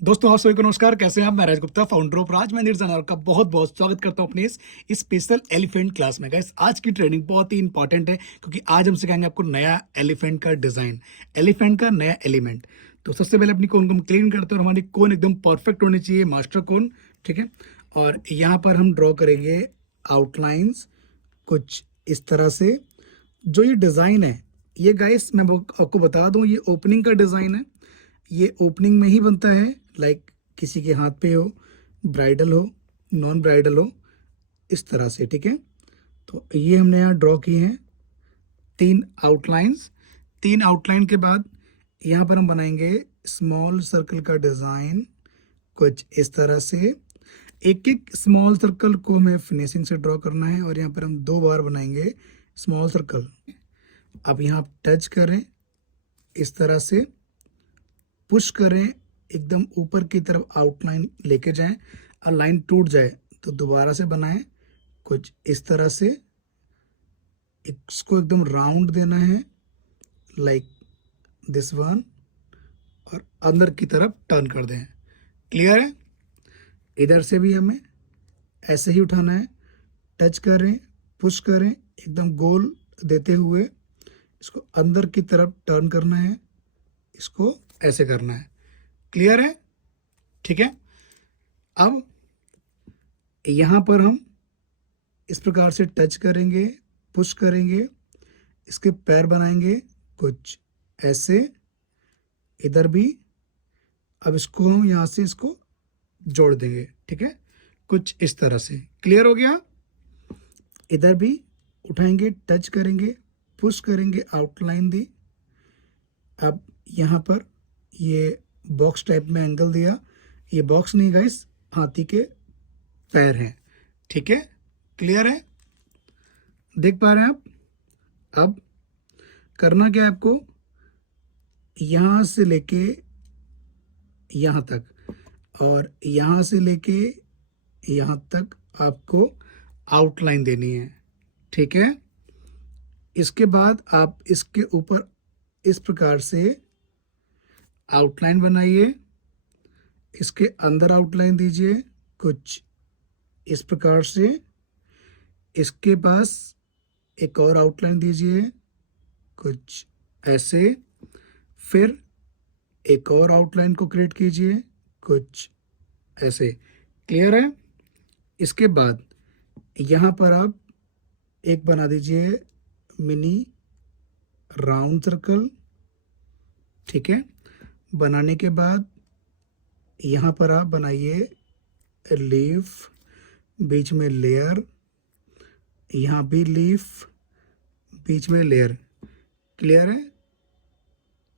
दोस्तों आप सभी को नमस्कार। कैसे हैं आप? मैं राज गुप्ता, फाउंडर ऑफ राज मंदिर जनर का बहुत बहुत स्वागत करता हूं अपने इस स्पेशल एलिफेंट क्लास में। गाइस आज की ट्रेनिंग बहुत ही इंपॉर्टेंट है क्योंकि आज हम सिखाएंगे आपको नया एलिफेंट का डिजाइन, एलिफेंट का नया एलिमेंट। तो सबसे पहले अपनी कोन को हम क्लीन करते हैं और हमारी कोन एकदम परफेक्ट होनी चाहिए, मास्टर कोन। ठीक है, और यहाँ पर हम ड्रॉ करेंगे आउटलाइंस कुछ इस तरह से। जो ये डिज़ाइन है ये गाइस मैं आपको बता दूं, ये ओपनिंग का डिज़ाइन है। ये ओपनिंग में ही बनता है, लाइक किसी के हाथ पे हो, ब्राइडल हो, नॉन ब्राइडल हो, इस तरह से। ठीक है, तो ये हमने यहाँ ड्रॉ किए हैं तीन आउटलाइंस। तीन आउटलाइन के बाद यहाँ पर हम बनाएंगे स्मॉल सर्कल का डिज़ाइन कुछ इस तरह से। एक एक स्मॉल सर्कल को हमें फिनिशिंग से ड्रॉ करना है और यहाँ पर हम दो बार बनाएंगे स्मॉल सर्कल। अब यहाँ टच करें इस तरह से, पुश करें एकदम ऊपर की तरफ, आउटलाइन लेके जाएं और लाइन टूट जाए तो दोबारा से बनाएं कुछ इस तरह से। इसको एकदम राउंड देना है लाइक दिस वन, और अंदर की तरफ टर्न कर दें। क्लियर है? इधर से भी हमें ऐसे ही उठाना है, टच करें, पुश करें, एकदम गोल देते हुए इसको अंदर की तरफ टर्न करना है, इसको ऐसे करना है। क्लियर है? ठीक है, अब यहाँ पर हम इस प्रकार से टच करेंगे, पुश करेंगे, इसके पैर बनाएंगे कुछ ऐसे, इधर भी। अब इसको हम यहाँ से इसको जोड़ देंगे। ठीक है, कुछ इस तरह से। क्लियर हो गया? इधर भी उठाएंगे, टच करेंगे, पुश करेंगे, आउटलाइन दी। अब यहाँ पर ये बॉक्स टाइप में एंगल दिया, ये बॉक्स नहीं गाइस, हाथी के पैर हैं। ठीक है, क्लियर है? देख पा रहे हैं आप? अब करना क्या है आपको, यहाँ से लेके यहाँ तक और यहाँ से लेके यहाँ तक आपको आउटलाइन देनी है। ठीक है, इसके बाद आप इसके ऊपर इस प्रकार से आउटलाइन बनाइए, इसके अंदर आउटलाइन दीजिए कुछ इस प्रकार से, इसके पास एक और आउटलाइन दीजिए कुछ ऐसे, फिर एक और आउटलाइन को क्रिएट कीजिए कुछ ऐसे। क्लियर है? इसके बाद यहाँ पर आप एक बना दीजिए मिनी राउंड सर्कल। ठीक है, बनाने के बाद यहाँ पर आप बनाइए लीफ, बीच में लेयर, यहाँ भी लीफ, बीच में लेयर। क्लियर है?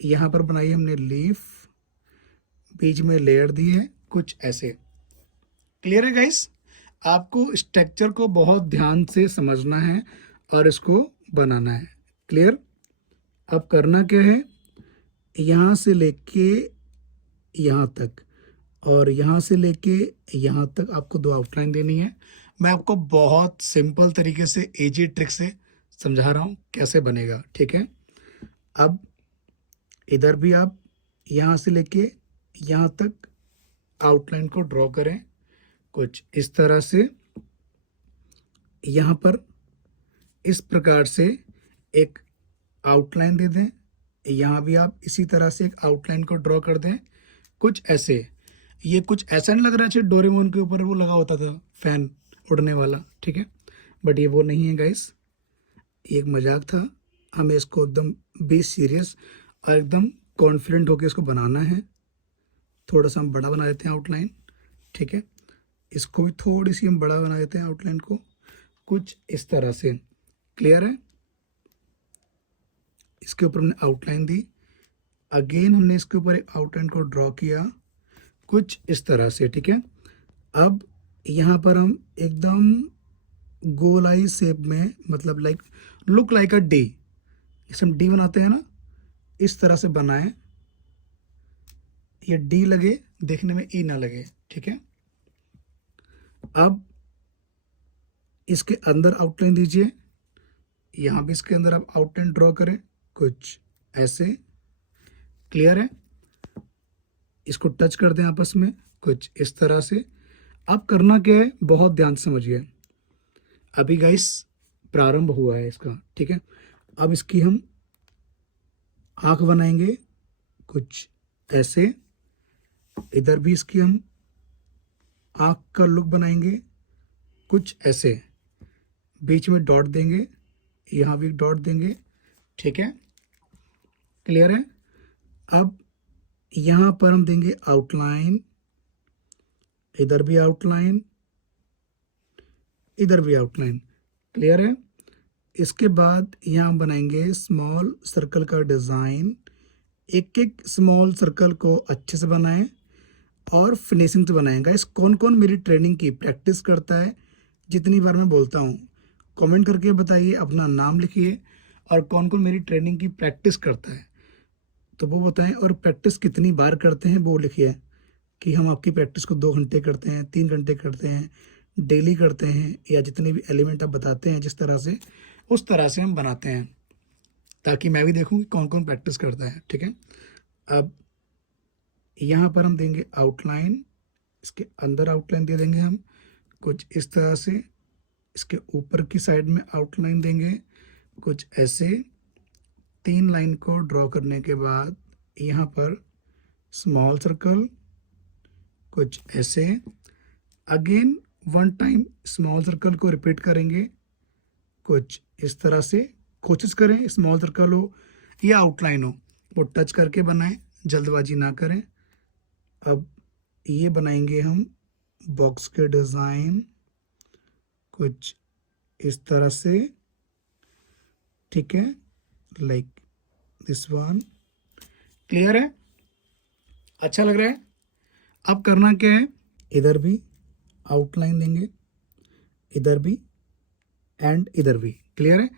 यहाँ पर बनाई हमने लीफ, बीच में लेयर दी है कुछ ऐसे। क्लियर है गाइस? आपको स्ट्रक्चर को बहुत ध्यान से समझना है और इसको बनाना है। क्लियर? अब करना क्या है, यहाँ से लेके यहाँ तक और यहाँ से लेके यहाँ तक आपको दो आउटलाइन देनी है। मैं आपको बहुत सिंपल तरीके से इजी ट्रिक से समझा रहा हूँ कैसे बनेगा। ठीक है, अब इधर भी आप यहाँ से लेके यहाँ तक आउटलाइन को ड्रॉ करें कुछ इस तरह से। यहाँ पर इस प्रकार से एक आउटलाइन दे दें, यहाँ भी आप इसी तरह से एक आउटलाइन को ड्रॉ कर दें कुछ ऐसे। ये कुछ ऐसा नहीं लग रहा है डोरेमोन के ऊपर वो लगा होता था फैन उड़ने वाला। ठीक है, बट ये वो नहीं है गाइस, ये एक मजाक था। हमें इसको एकदम बी सीरियस और एकदम कॉन्फिडेंट होकर इसको बनाना है। थोड़ा सा हम बड़ा बना देते हैं आउटलाइन। ठीक है, इसको भी थोड़ी सी हम बड़ा बना देते हैं आउटलाइन को कुछ इस तरह से। क्लियर है? इसके ऊपर हमने आउटलाइन दी, अगेन हमने इसके ऊपर एक आउटलाइन को ड्रॉ किया कुछ इस तरह से। ठीक है, अब यहाँ पर हम एकदम गोलाई शेप में, मतलब लाइक लुक लाइक अ डी, जैसे हम डी बनाते हैं ना, इस तरह से बनाएं, ये डी लगे, देखने में ई ना लगे। ठीक है, अब इसके अंदर आउटलाइन दीजिए, यहाँ भी इसके अंदर आप आउटलाइन ड्रॉ करें कुछ ऐसे। क्लियर है? इसको टच कर दें आपस में कुछ इस तरह से। अब करना क्या है, बहुत ध्यान से समझिए। अभी गाइस प्रारंभ हुआ है इसका, ठीक है। अब इसकी हम आंख बनाएंगे कुछ ऐसे, इधर भी इसकी हम आंख का लुक बनाएंगे कुछ ऐसे, बीच में डॉट देंगे, यहाँ भी डॉट देंगे, ठीक है, क्लियर है। अब यहाँ पर हम देंगे आउटलाइन, इधर भी आउटलाइन, इधर भी आउटलाइन, क्लियर है। इसके बाद यहाँ हम बनाएंगे स्मॉल सर्कल का डिज़ाइन। एक एक स्मॉल सर्कल को अच्छे से बनाएं और फिनिशिंग से बनाएंगे। इस कौन कौन मेरी ट्रेनिंग की प्रैक्टिस करता है, जितनी बार मैं बोलता हूँ कमेंट करके बताइए, अपना नाम लिखिए, और कौन कौन मेरी ट्रेनिंग की प्रैक्टिस करता है तो वो बताएं, और प्रैक्टिस कितनी बार करते हैं वो लिखिए, कि हम आपकी प्रैक्टिस को 2 घंटे करते हैं, 3 घंटे करते हैं, डेली करते हैं, या जितने भी एलिमेंट आप बताते हैं जिस तरह से, उस तरह से हम बनाते हैं, ताकि मैं भी देखूं कि कौन कौन प्रैक्टिस करता है, ठीक है। अब यहाँ पर हम देंगे आउटलाइन, इसके अंदर आउटलाइन दे देंगे हम कुछ इस तरह से, इसके ऊपर की साइड में आउटलाइन देंगे कुछ ऐसे। 3 लाइन को ड्रॉ करने के बाद यहाँ पर स्मॉल सर्कल कुछ ऐसे, अगेन 1 टाइम स्मॉल सर्कल को रिपीट करेंगे कुछ इस तरह से। कोशिश करें स्मॉल सर्कल हो या आउटलाइन हो वो टच करके बनाएं, जल्दबाजी ना करें। अब ये बनाएंगे हम बॉक्स के डिज़ाइन कुछ इस तरह से, ठीक है, लाइक दिस वन, क्लियर है, अच्छा लग रहा है। अब करना क्या है, इधर भी आउटलाइन देंगे, इधर भी एंड इधर भी, क्लियर है।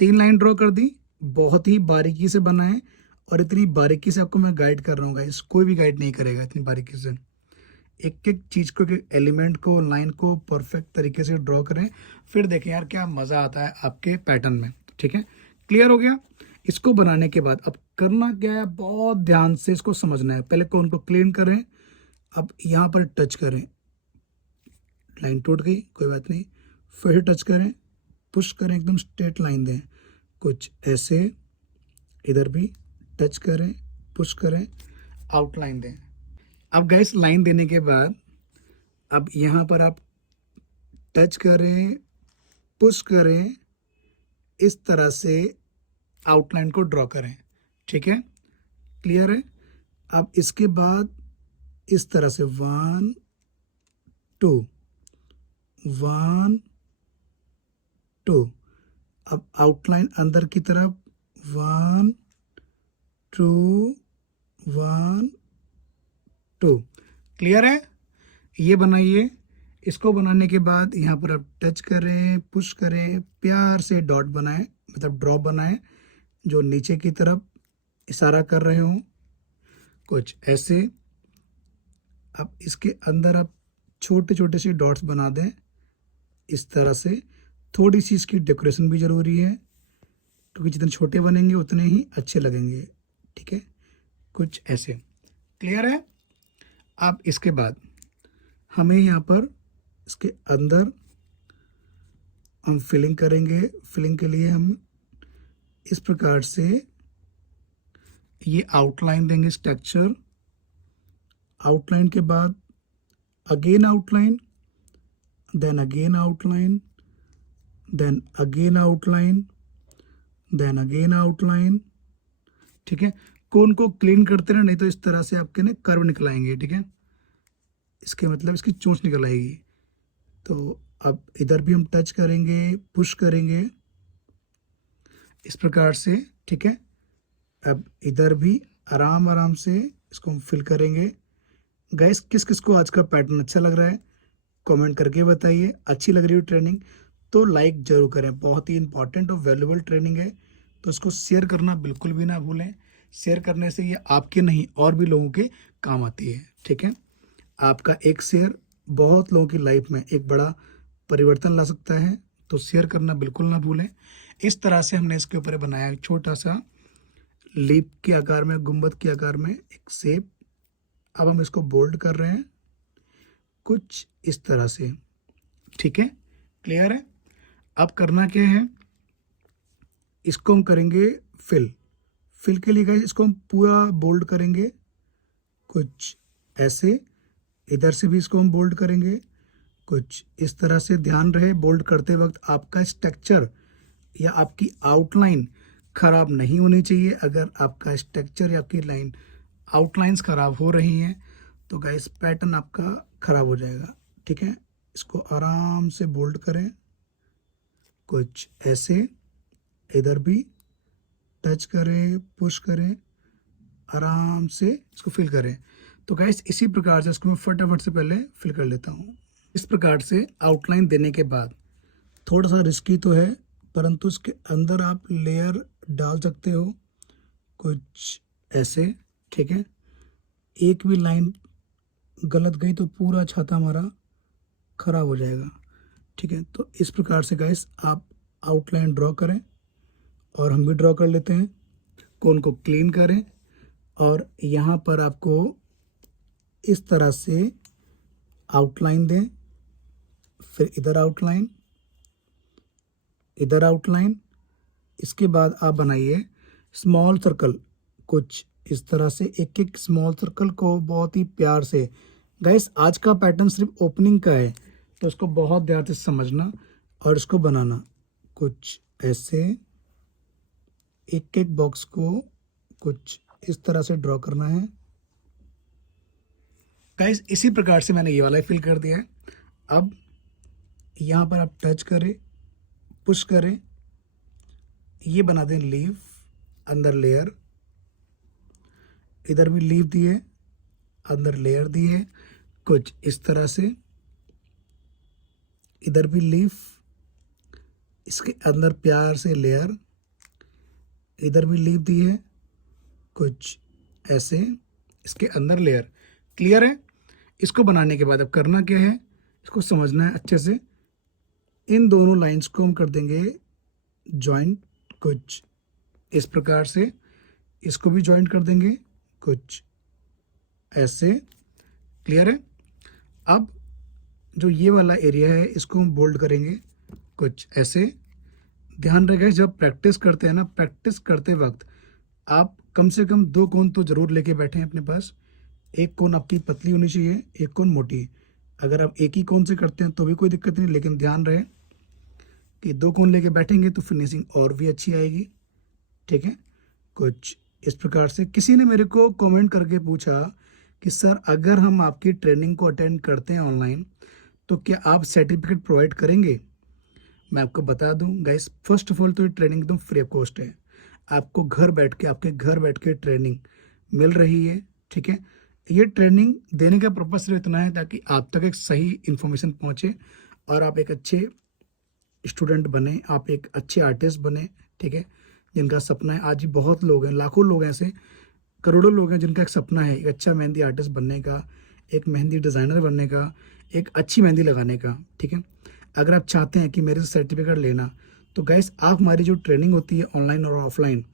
3 लाइन ड्रॉ कर दी, बहुत ही बारीकी से बनाएं, और इतनी बारीकी से आपको मैं गाइड कर रहा हूँ गाइस, कोई भी गाइड नहीं करेगा इतनी बारीकी से। एक एक चीज़ को, एक एलिमेंट को, लाइन को परफेक्ट तरीके से ड्रॉ करें, फिर देखें यार क्या मज़ा आता है आपके पैटर्न में, ठीक है, क्लियर हो गया। इसको बनाने के बाद अब करना क्या है, बहुत ध्यान से इसको समझना है। पहले कौन को क्लीन करें, अब यहाँ पर टच करें, लाइन टूट गई कोई बात नहीं, फिर टच करें, पुश करें, एकदम स्ट्रेट लाइन दें कुछ ऐसे, इधर भी टच करें, पुश करें, आउटलाइन दें। अब गैस लाइन देने के बाद अब यहाँ पर आप टच करें, पुश करें, इस तरह से आउटलाइन को ड्रॉ करें, ठीक है, क्लियर है। अब इसके बाद इस तरह से 1 2 1 2, अब आउटलाइन अंदर की तरफ 1 2 1 2, क्लियर है। ये बनाइए। इसको बनाने के बाद यहाँ पर आप टच करें, पुश करें, प्यार से डॉट बनाएं, मतलब ड्रॉप बनाएं जो नीचे की तरफ इशारा कर रहे हों कुछ ऐसे। अब इसके अंदर आप छोटे छोटे से डॉट्स बना दें इस तरह से। थोड़ी सी इसकी डेकोरेशन भी ज़रूरी है, क्योंकि जितने छोटे बनेंगे उतने ही अच्छे लगेंगे, ठीक है, कुछ ऐसे, क्लियर है। अब इसके बाद हमें यहाँ पर इसके अंदर हम फिलिंग करेंगे। फिलिंग के लिए हम इस प्रकार से ये आउटलाइन देंगे, स्ट्रक्चर, आउटलाइन के बाद again outline, then again outline, then again outline, then again outline, ठीक है। कोन को क्लीन करते रहे, नहीं तो इस तरह से आपके ना कर्व निकल आएंगे, ठीक है, इसके मतलब इसकी चोंच निकल आएगी। तो अब इधर भी हम टच करेंगे, पुश करेंगे इस प्रकार से, ठीक है। अब इधर भी आराम आराम से इसको हम फिल करेंगे। गाइस किस किस को आज का पैटर्न अच्छा लग रहा है कमेंट करके बताइए। अच्छी लग रही हो ट्रेनिंग तो लाइक जरूर करें, बहुत ही इंपॉर्टेंट और वैल्यूबल ट्रेनिंग है, तो इसको शेयर करना बिल्कुल भी ना भूलें। शेयर करने से ये आपके नहीं और भी लोगों के काम आती है, ठीक है। आपका एक शेयर बहुत लोगों की लाइफ में एक बड़ा परिवर्तन ला सकता है, तो शेयर करना बिल्कुल ना भूलें। इस तरह से हमने इसके ऊपर बनाया एक छोटा सा लीप के आकार में, गुंबद के आकार में एक शेप अब हम इसको बोल्ड कर रहे हैं कुछ इस तरह से, ठीक है, क्लियर है। अब करना क्या है, इसको हम करेंगे फिल के लिए गाइस इसको हम पूरा बोल्ड करेंगे कुछ ऐसे, इधर से भी इसको हम बोल्ड करेंगे कुछ इस तरह से। ध्यान रहे बोल्ड करते वक्त आपका स्ट्रक्चर या आपकी आउटलाइन खराब नहीं होनी चाहिए। अगर आपका स्ट्रक्चर या आपकी लाइन आउटलाइंस खराब हो रही हैं तो गाइस पैटर्न आपका खराब हो जाएगा, ठीक है। इसको आराम से बोल्ड करें कुछ ऐसे, इधर भी टच करें, पुश करें, आराम से इसको फिल करें। तो गाइस इसी प्रकार से इसको मैं फटाफट से पहले फिल कर लेता हूँ। इस प्रकार से आउटलाइन देने के बाद थोड़ा सा रिस्की तो है, परंतु इसके अंदर आप लेयर डाल सकते हो कुछ ऐसे, ठीक है। एक भी लाइन गलत गई तो पूरा छाता हमारा खराब हो जाएगा, ठीक है। तो इस प्रकार से गाइस आप आउटलाइन ड्रॉ करें और हम भी ड्रॉ कर लेते हैं। कोन को क्लीन करें और यहाँ पर आपको इस तरह से आउटलाइन दें, फिर इधर आउटलाइन, इधर आउटलाइन। इसके बाद आप बनाइए स्मॉल सर्कल कुछ इस तरह से, एक एक स्मॉल सर्कल को बहुत ही प्यार से। गाइस आज का पैटर्न सिर्फ ओपनिंग का है तो इसको बहुत ध्यान से समझना और इसको बनाना कुछ ऐसे। एक एक बॉक्स को कुछ इस तरह से ड्रॉ करना है गाइस। इसी प्रकार से मैंने ये वाला फिल कर दिया है। अब यहाँ पर आप टच करें, पुश करें, ये बना दें लीव, अंदर लेयर, इधर भी लीव दिए, अंदर लेयर दिए कुछ इस तरह से, इधर भी लीफ, इसके अंदर प्यार से लेयर, इधर भी लीफ दी है कुछ ऐसे, इसके अंदर लेयर। क्लियर है। इसको बनाने के बाद अब करना क्या है, इसको समझना है अच्छे से। इन दोनों लाइंस को हम कर देंगे जॉइंट कुछ इस प्रकार से, इसको भी जॉइंट कर देंगे कुछ ऐसे। क्लियर है। अब जो ये वाला एरिया है इसको हम बोल्ड करेंगे कुछ ऐसे। ध्यान रखें जब प्रैक्टिस करते हैं ना, प्रैक्टिस करते वक्त आप कम से कम 2 कोन तो ज़रूर लेके बैठें अपने पास। एक कोन आपकी पतली होनी चाहिए, एक कोन मोटी। अगर आप एक ही कोन से करते हैं तो भी कोई दिक्कत नहीं, लेकिन ध्यान रहे कि 2 कोन लेके बैठेंगे तो फिनिशिंग और भी अच्छी आएगी, ठीक है। कुछ इस प्रकार से। किसी ने मेरे को कमेंट करके पूछा कि सर अगर हम आपकी ट्रेनिंग को अटेंड करते हैं ऑनलाइन तो क्या आप सर्टिफिकेट प्रोवाइड करेंगे। मैं आपको बता दूं गाइस, फर्स्ट ऑफ ऑल तो ये ट्रेनिंग एकदम फ्री ऑफ कॉस्ट है। आपको घर बैठ के, आपके घर बैठ के ट्रेनिंग मिल रही है, ठीक है। ये ट्रेनिंग देने का पर्पस सिर्फ इतना है ताकि आप तक एक सही इन्फॉर्मेशन पहुंचे और आप एक अच्छे स्टूडेंट बने, आप एक अच्छे आर्टिस्ट बने, ठीक है। जिनका सपना है, आज भी बहुत लोग हैं, लाखों लोग हैं ऐसे, करोड़ों लोग हैं जिनका एक सपना है एक अच्छा मेहंदी आर्टिस्ट बनने का, एक मेहंदी डिज़ाइनर बनने का, एक अच्छी मेहंदी लगाने का, ठीक है। अगर आप चाहते हैं कि मेरे से सर्टिफिकेट लेना तो गाइस आप हमारी जो ट्रेनिंग होती है ऑनलाइन और ऑफलाइन,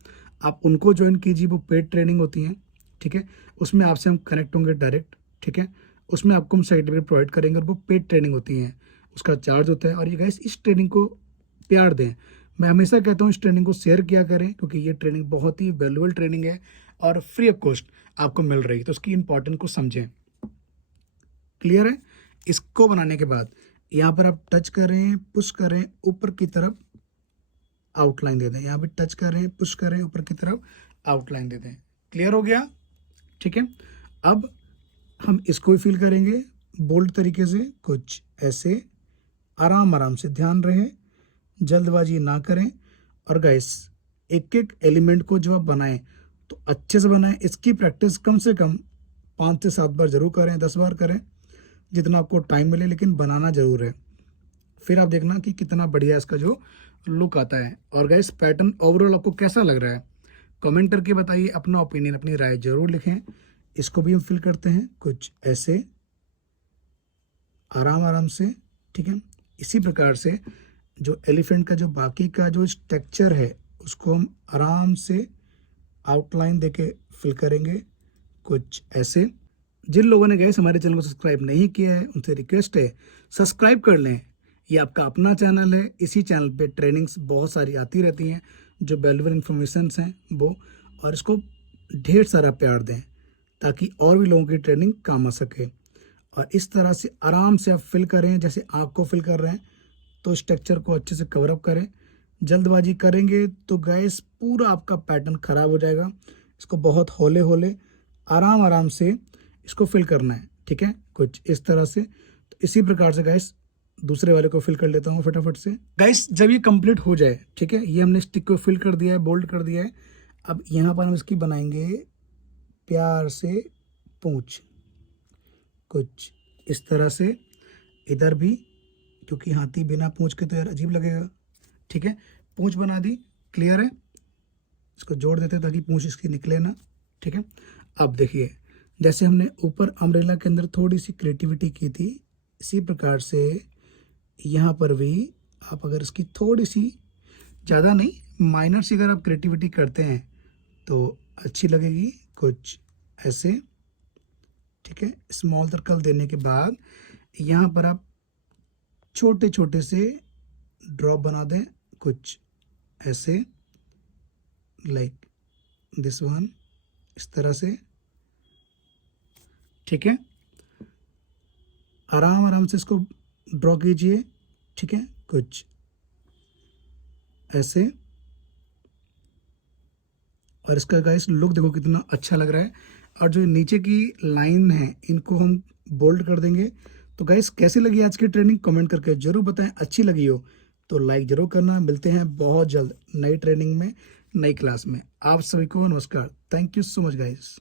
आप उनको ज्वाइन कीजिए। वो पेड ट्रेनिंग होती हैं, ठीक है। उसमें आपसे हम कनेक्ट होंगे डायरेक्ट, ठीक है। उसमें आपको हम सर्टिफिकेट प्रोवाइड करेंगे और वो पेड ट्रेनिंग होती हैं, उसका चार्ज होता है। और ये गाइस इस ट्रेनिंग को प्यार दें। मैं हमेशा कहता हूँ इस ट्रेनिंग को शेयर किया करें, क्योंकि ये ट्रेनिंग बहुत ही वैल्यूएबल ट्रेनिंग है और फ्री ऑफ कॉस्ट आपको मिल रही है, तो उसकी इंपॉर्टेंट को समझें। क्लियर है। इसको बनाने के बाद यहाँ पर आप टच करें, पुश करें, ऊपर की तरफ आउटलाइन दे दें। यहाँ भी टच करें, पुश करें, ऊपर की तरफ आउटलाइन दे दें। क्लियर हो गया, ठीक है। अब हम इसको भी फिल करेंगे बोल्ड तरीके से कुछ ऐसे, आराम आराम से। ध्यान रहे जल्दबाजी ना करें। और गाइस एक एक एलिमेंट को जब आप बनाएं तो अच्छे से बनाएं। इसकी प्रैक्टिस कम से कम 5 से 7 बार जरूर करें, 10 बार करें, जितना आपको टाइम मिले, लेकिन बनाना जरूर है। फिर आप देखना कि कितना बढ़िया इसका जो लुक आता है। और गाइस पैटर्न ओवरऑल आपको कैसा लग रहा है कमेंट करके बताइए, अपना ओपिनियन, अपनी राय जरूर लिखें। इसको भी हम फिल करते हैं कुछ ऐसे, आराम आराम से, ठीक है। इसी प्रकार से जो एलिफेंट का जो बाकी का जो स्ट्रक्चर है उसको हम आराम से आउटलाइन देके फिल करेंगे कुछ ऐसे। जिन लोगों ने गाइस हमारे चैनल को सब्सक्राइब नहीं किया है उनसे रिक्वेस्ट है सब्सक्राइब कर लें। ये आपका अपना चैनल है, इसी चैनल पे ट्रेनिंग्स बहुत सारी आती रहती हैं जो वैल्यूएबल इन्फॉर्मेशंस हैं वो, और इसको ढेर सारा प्यार दें ताकि और भी लोगों की ट्रेनिंग काम आ सके। और इस तरह से आराम से आप फिल करें, जैसे आँख को फिल कर रहे हैं तो स्ट्रक्चर को अच्छे से कवर अप करें। जल्दबाजी करेंगे तो गैस पूरा आपका पैटर्न ख़राब हो जाएगा। इसको बहुत हौले हौले आराम आराम से इसको फिल करना है, ठीक है, कुछ इस तरह से। तो इसी प्रकार से गैस दूसरे वाले को फिल कर लेता हूँ फटाफट से। गैस जब ये कंप्लीट हो जाए, ठीक है, ये हमने स्टिक को फिल कर दिया है, बोल्ड कर दिया है। अब यहाँ पर हम इसकी बनाएंगे प्यार से पूंछ, कुछ इस तरह से। इधर भी, क्योंकि हाथी बिना पूंछ के तो यार अजीब लगेगा, ठीक है। पूंछ बना दी, क्लियर है। इसको जोड़ देते हैं ताकि पूंछ इसकी निकले ना, ठीक है। अब देखिए जैसे हमने ऊपर अम्ब्रेला के अंदर थोड़ी सी क्रिएटिविटी की थी, इसी प्रकार से यहाँ पर भी आप अगर इसकी थोड़ी सी, ज़्यादा नहीं, माइनर सी अगर आप क्रिएटिविटी करते हैं तो अच्छी लगेगी, कुछ ऐसे, ठीक है। स्मॉल सर्कल देने के बाद यहाँ पर आप छोटे छोटे से ड्रॉप बना दें, कुछ ऐसे, लाइक दिस वन, इस तरह से, ठीक है। आराम आराम से इसको ड्रॉ कीजिए, ठीक है, कुछ ऐसे। और इसका गाइस लुक देखो कितना अच्छा लग रहा है। और जो नीचे की लाइन है इनको हम बोल्ड कर देंगे। तो गाइस कैसी लगी आज की ट्रेनिंग कमेंट करके जरूर बताएं। अच्छी लगी हो तो लाइक जरूर करना। मिलते हैं बहुत जल्द नई ट्रेनिंग में, नई क्लास में। आप सभी को नमस्कार। Thank you so much guys.